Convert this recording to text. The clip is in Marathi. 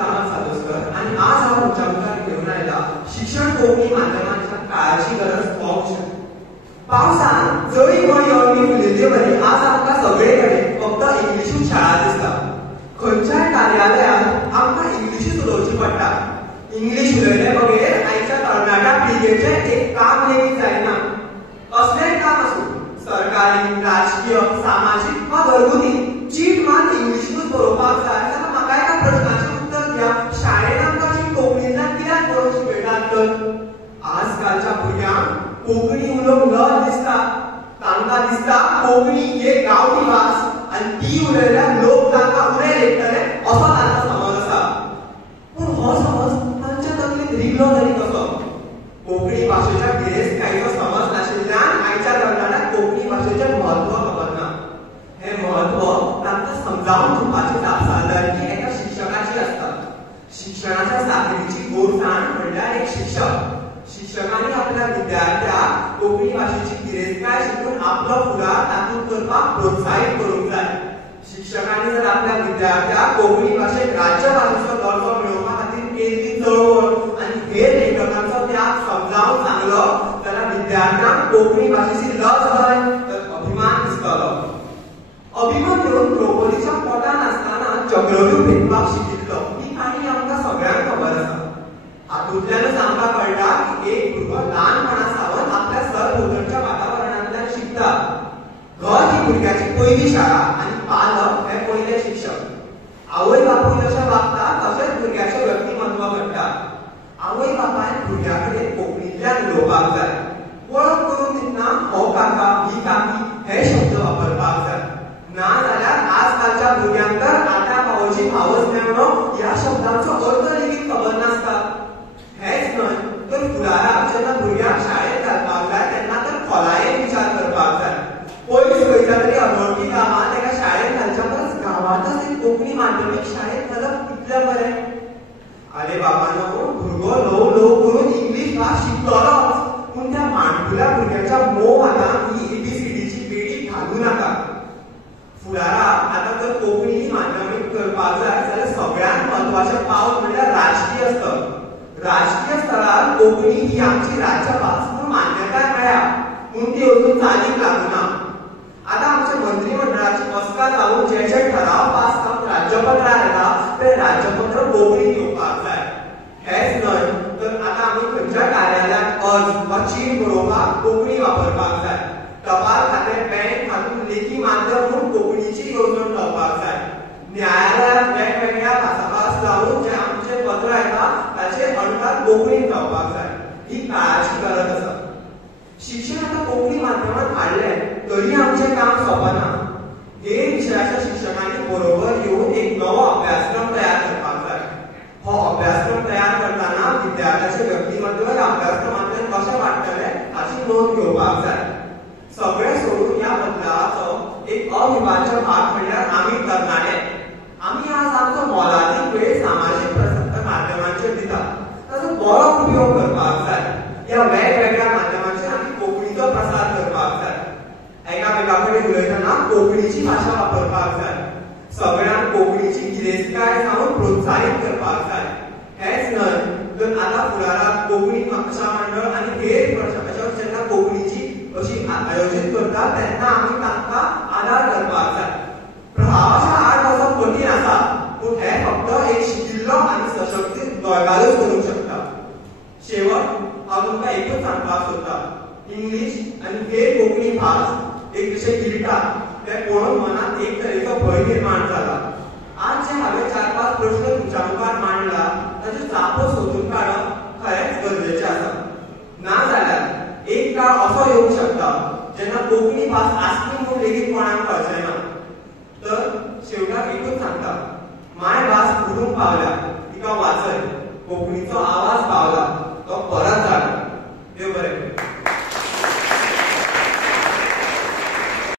आणि आज हा तुमच्याकडे घेऊन आलेला शिक्षण कोकणी माध्यमांच्या काळाची गरज पावसाळ्यात पावसान जळी मळी अळमी फुलिल्ली बरी आज आमकां सगळेकडे फक्त इंग्लिशूच शाळा दिसता। खंयच्याय कार्यालयात आमकां इंग्लिशूच उलोवची पडटा। इंग्लिश उलयले बगैर आयच्या तरणाट्या पिळगेचे एक काम लेगीत जायना। कसलेंय काम आसूं सरकारी राजकीय सामाजिक वा घरगुती चीट मात इंग्लिशूच बरोवपाक जाय जाल्यार म्हाका एका प्रश्नाचें उत्तर दिया शाळेंत आमकां अशी कोंकणींतल्यान कित्याक बरोवची मेळटात तर आजकालच्या भुरग्यांक कोंकणी उलोवंक लज दिसता। तांकां दिसता कोंकणी ही एक गांवठी भास आनी ती उलयल्यार लोक तांकां उणे लेखतले असो तांचो समज आसा। पूण हो समज तांच्या तकलेंत रिगलो तरी कसो? कोंकणी भाशेच्या गिरेस्तकायेचो समज नाशिल्ल्यान आयच्या तरणाट्यांक कोंकणी भाशेचें म्हत्व खबर ना। हें म्हत्व तांकां समजावन दिवपाची जबाबदारी एका शिक्षकाची आसता। शिक्षणाच्या साखळीची गोडसाण म्हणल्यार एक शिक्षक। शिक्षकांनी आपल्या विद्यार्थ्याक कोंकणी भाशेची गिरेस्तकाय शिकून आपलो फुडार तातूंत करपाक प्रोत्साहीत करूंक जाय। शिक्षकांनी जर आपल्या विद्यार्थ्याक कोंकणी भाशेक राज्य भाशेचो दर्जो मेळोवपा खातीर केल्ली चळवळ आनी हेर लेखकांचो त्याग समजावून सांगलो जाल्यार विद्यार्थ्यांक कोंकणी भाशेची लज न्हय तर अभिमान दिसतलो। अभिमन्यू द्रौपदीच्या पोटान आसतना चक्रव्यूह भेटपाक शिकिल्लो ही काणी आमकां सगळ्यांक खबर आसा। हातूंतल्यानच आमकां कळटा की एक भुरगो ल्हानपणा सावन आपल्या सरभोंवतणच्या वातावरणांतल्यान शिकता। घर ही भुरग्याची पयली शाळा आनी पालक हे पयले शिक्षक। आवय बापूय जशें वागता तशेंच भुरग्याचें व्यक्तिमत्व घडटा। आवय बापायन भुरग्या कडेन कोंकणींतल्यान उलोवपाक जाय। वळख करून दितना हो काका ही काकी हे शब्द वापरपाक जाय। नाजाल्यार आजकालच्या भुरग्यांक तर आटा पावोची भावच मेळ्ळो ह्या शब्दांचो अर्थ लेगीत खबर नासता। हेच न्हय तर फुडाराक जेन्ना भुरग्यांक शाळेंत घालपाक जाय तेन्ना तर खोलायेन विचार करपाक जाय। पयस खंयच्या तरी अनवळखी गांवांत एका शाळेंत घालच्या परस गांवांतच एक कोंकणी माध्यमीक शाळेंत घालप कितलें बरें। आरे बाबांनो भुरगो ल्हव ल्हव करून इंग्लीश भास शिकतलोच पूण त्या माणकुल्या भुरग्याच्या मोव हातांत ही एबीसीडीची बेडी घालूं नाका। फुडाराक आतां जर कोंकणी माध्यमीक करपाक जाय जाल्यार सगळ्यांत म्हत्वाचें पावल म्हणल्यार राजकीय स्तर। राजकीय स्तरार कोंकणी ही आमची राज्यभास म्हणून मान्यताय मेळ्ळ्या पूण ती अजून चालीक लागूना। आतां आमच्या मंत्रिमंडळाची बसका जावन जे जे ठराव पास जावन राज्यपत्रार येता ते राज्यपत्र कोंकणींत येवपाक जाय। हेच न्हय तर आतां आमी खंयच्या कार्यालयात अर्ज वा चीट बरोवपाक कोंकणी वापरपाक जाय। टपाल खातें बँक हातूंत लेखी माध्यम म्हणून कोंकणीची येवजण लावपाक जाय। न्यायालयात वेगवेगळ्या भासाभास लावून जे आमचें पत्र येता ताचे अणकार कोंकणींत जावपाक जाय। ही काळाची गरज आसा। शिक्षण आतां कोंकणी माध्यमांत हाडलें तरी आमचें काम सोंपना। हेर विशयाच्या शिक्षकांनी बरोबर येवन एक नवो अभ्यासक्रम तयार करपाक जाय। हो अभ्यासक्रम तयार करतना विद्यार्थ्याचें व्यक्तिमत्व ह्या अभ्यासक्रमांतल्यान कशें वाडटलें हाची नोंद घेवपाक जाय। सगळें सोडून ह्या बदलावाचो एक अविभाज्य भाग म्हणल्यार आमी तरणाटे। आमी आज आमचो मोलादीक वेळ सामाजीक माध्यमांचेर दितात ताचो बरो उपयोग करपाक जाय। ह्या वेगवेगळ्या माध्यमांचेर आमी कोंकणीचो प्रसार करपाक जाय। एकामेका कडेन उलयतना कोंकणीची भाशा वापरपाक जाय। सगळ्यांक कोंकणीची गिरेस्तकाय जावन प्रोत्साहीत करपाक जाय। हेच न्हय तर आतां फुडाराक कोंकणी भाशा मंडळ आनी हेर प्रशासक जेन्ना कोंकणीची अशी आयोजीत करतात तेन्ना आमी तांकां आदार करपाक जाय। प्रभावाच्या आड वचप कठीण आसा पूण हे फक्त एक शिकिल्लो आनी सशक्त गोंयकारूच करूंक शकता। शेवट हांव तुमकां एकूच सांगपाक सोदतां इंग्लीश आनी हेर कोंकणी भास एक जशें गिरता तें पळोवन मनांत एक तरेचो भंय निर्माण जाला।